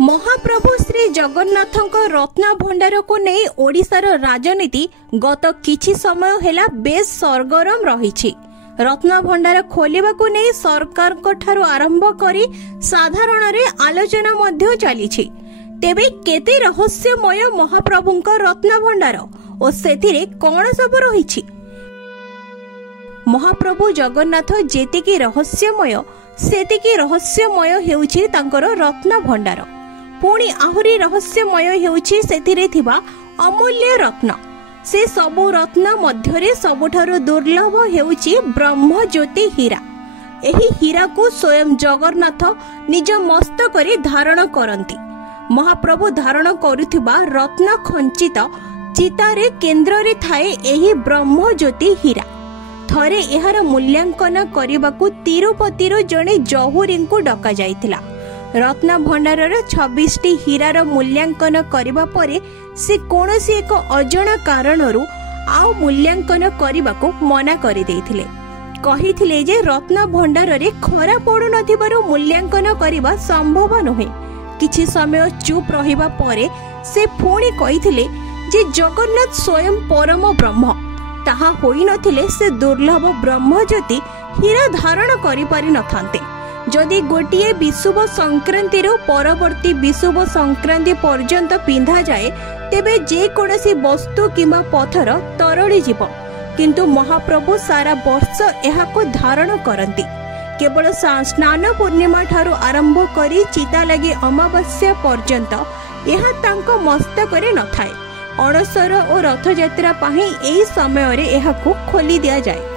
महाप्रभु श्री जगन्नाथक रत्न भंडार को नहीं ओडिशार राजनीति गत किछि समय हेला बेस सरगरम रही। रत्न भंडार खोलिबा को नहीं सरकार को ठारू आरंभ करी साधारण रे आलोचना मध्य चली। तेबे केते रहस्यमय महाप्रभुंक रत्न भंडार और सेथिरे कोन सब रही। महाप्रभु जगन्नाथ जेतिकी रहस्यमय सेतिकी रहस्यमय हेउछि तांकर रत्न भंडार। पुणी आहुरी रहस्यमय हेउछि सेथिरे थिबा अमूल्य रत्न। से सबु रत्न मध्यरे सबुठारु दुर्लभ हेउछि ब्रह्म ज्योति हीरा। एही हीरा को स्वयं जगन्नाथ निज मस्तकरे धारण करंती। महाप्रभु धारण करुथिबा रत्न खंचित चितारे केंद्र थाए एही ब्रह्म ज्योति हीरा। थरे एहार मूल्यांकन करबाकू तिरुपतिरु जणे जहुरींकु डका जाइतिला। रत्न भंडार 26टी हीरार मूल्यांकन करबा परे से कोनोसी एक अजणा कारणरू आउ मूल्यांकन करबाकू मना करि देइथिले। कहिथिले जे रत्न भंडार रे खरा पडु नथिबारु मूल्यांकन करबा संभव नहे। किछि समय चुप रहिबा परे से पुणी कहिथिले जे जगन्नाथ स्वयं परम ब्रह्म। ताहा होई नथिले से दुर्लभ ब्रह्म ज्योति हीरा धारण करि पारि नथान्ते। जदि गोटिए विषुव संक्रांति परवर्ती विषुव संक्रांति पर्यंत पिंधा जाए तेबे जे कोनोसी वस्तु किंबा पत्थर तरड़ी जीव, किंतु महाप्रभु सारा वर्ष एहाको धारण करंती। केवल स्नान पूर्णिमा ठारू आरंभ करी चिता लगी अमावास्या पर्यंत एहा तांको मस्तकरे नथाए। अणसर और रथयात्रा पाही एही समय रे एहाको खोली दिया जाए।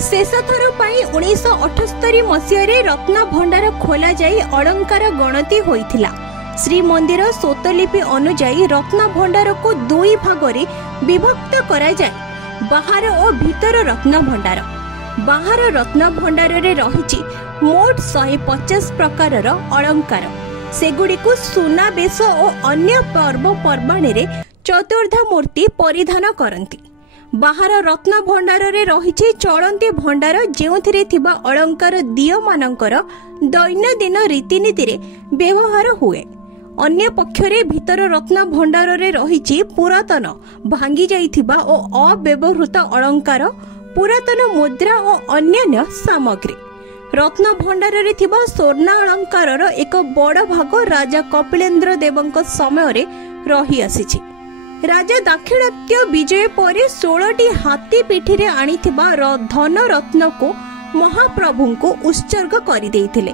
शेष थर पाई 1978 मसीह रत्न भंडार खोला जाई अलंकार गणति होइथिला। श्रीमंदिर स्वतलिपि अनुजाई रत्न भंडार को दुई भागरे विभक्त करा जाए। बाहर और भीतर रत्न भंडार। बाहर रत्न भंडार रे रहिछि मोट 150 प्रकारर अलंकार। सेगुड़िकु सुना बेश और अन्य पर्व पर्वाणी रे चतुर्धा मूर्ति परिधान करंती। बाहर रत्न भंडार रे रहिछि चलंती भंडार जेउथिरे थिबा अलंकार दियो मानकर दैनंदिन रीतिनीति रे व्यवहार हुए। अन्य पक्षरे भीतर रत्न भंडार रे रहिछि पुरातन भांगी जाइथिबा और अव्यवहृत अलंकार, पुरातन मुद्रा और अन्य सामग्री। रत्न भंडार रे थिबा स्वर्ण अलंकार एक बड़ भाग राजा कपिलेन्द्र देवଙ୍କ समय रे रही आसीछि। राजा दाक्षिणात्य विजय परे 16टी हाथी पिठी आनिथिबा धन रत्न को महाप्रभु को उत्सर्ग करि देइथिले।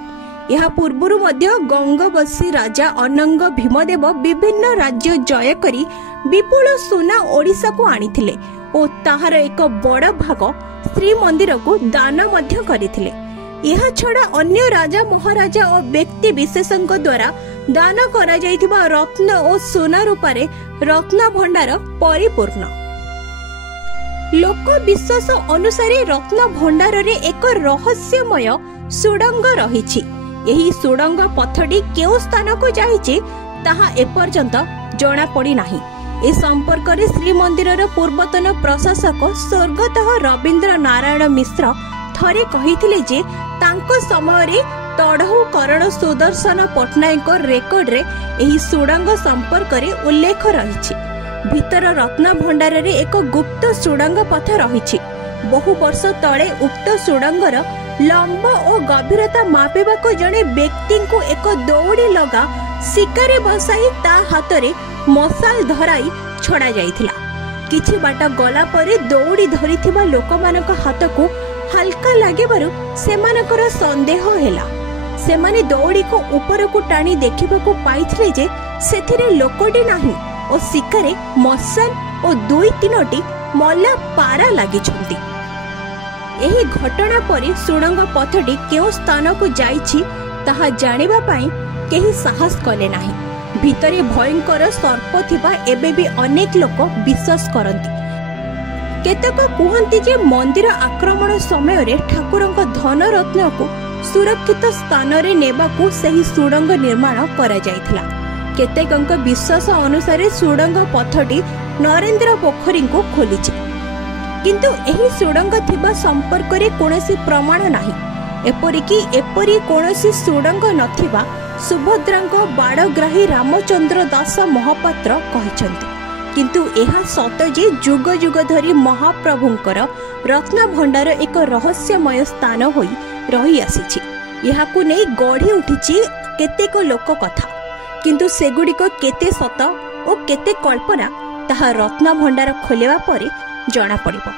यहा पूर्वरु मध्य गंगवशी राजा अनंग भीमदेव विभिन्न राज्य जय करी विपुल सुना ओडिशा को आनिथिले और ताहार एक बड़ भाग श्रीमंदिर को दान मध्य करिथिले। यह छड़ा अन्य राजा महाराजा और व्यक्ति विशेषଙ୍କ द्वारा दान करा जाइथिबा रत्न और सोना रूपारे रत्न भंडार परिपूर्ण। लोक विश्वास अनुसार रत्न भंडार रे एक रहस्यमय सुडंग रहिछि। एही सुडंग पथडी केउ स्थान को जाइछि ताहा एपर्यंत जणा पड़ी नाही। ए संपर्क रे श्रीमंदिर पूर्वतन प्रशासक स्वर्गतः रवींद्र नारायण मिश्र थरे कहिथिले जे तांको समय रे तड़हु करण सुदर्शन पट्टनायक रेकर्ड रे एही सुडंग संपर्क रे उल्लेख रहिछि। भीतर रत्न भंडार रे एक गुप्त सुडंग पथ रहिछि। बहु वर्ष तळे उक्त सुडंगर लंब और गभीरता मापिबा को जणे व्यक्ति को एक दौड़ी लगा शिकारी बसाई ता हातरे मशाल धराई छड़ा जाइथिला। किछि बाट गला परे दौड़ी धरिथिबा लोकमानक हाथ को हल्का लागेबारु सेमानकर संदेह हेला। सेमाने दौड़ी को ऊपर को टाणी देखिबा को पाइथिले जे सेथिरे लोकटी नाही और शिकारे मशाल और 2-3टी मल्ला पारा लागिछंती। एही घटना परे सुडंग पथटी केउ स्थान को जाइछि ताहा जानिबा पई केही साहस कले नाही। भितरे भयंकर सर्प थिबा एबे भी अनेक लोक विश्वास करंती। केतक कहती जे मंदिर आक्रमण समय रे ठाकुरଙ୍କ धन रत्न को सुरक्षित स्थान रे नेबाकू सही सुडंग निर्माण करा जायथिला। केतेकଙ୍କ विश्वास अनुसार सुडंग पथटी नरेंद्र पोखरी को खोलीछि, किंतु एही सुडंग थिबा संपर्क रे कोनोसी प्रमाण नाही। एपरिकी एपरी कोनोसी सुडंग नथिबा सुभद्रांको बाड़ग्राही रामचंद्र दास महापात्र कहिसंती, किंतु एहा सत जे जुग जुग धरी महाप्रभुंकर रत्न भंडार एक रहस्यमय स्थान होई रही आसीछि। एहाकु नै गढ़ी उठिछि केतेक लोक कथा, किंतु सेगुड़िक केते सत और केते कल्पना ताहा रत्न भंडार खोलिबा परे जणा पड़िबो।